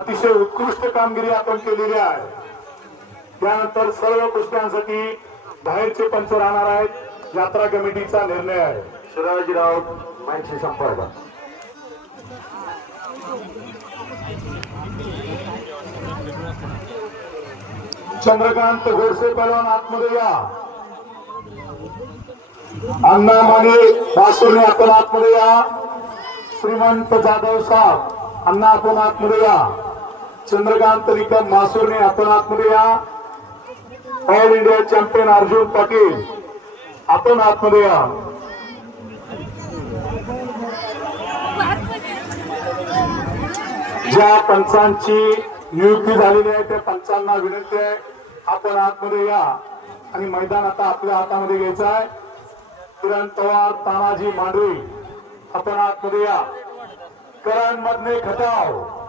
अतिशय उत्कृष्ट कामगिरी आपण केलेली आहे. त्यानंतर सर्व कुस्त्यांसाठी बाहेरचे पंच राहणार आहेत. यात्रा कमिटीचा निर्णय आहे. शिवाजीराव मानसी संपर्क. चंद्रकांत गोडसे पैलवान आतमध्ये या. अण्णा माने वासुर्णे आपण आतमध्ये या. श्रीमंत जाधव साहेब अण्णा आपण आतमध्ये या. चंद्रकांत निकम मासूरने आपण आतमध्ये या. All India champion Arjun Patil आपण आतमध्ये या. ज्या पंचांची नियुक्ती झालेली आहे त्या पंचांना विनंती आहे आपण आतमध्ये या. आणि मैदान आता आपल्या हातामध्ये घ्यायचं आहे. किरण पवार तानाजी मांडवी आपण आतमध्ये या. करण मधने खटाव.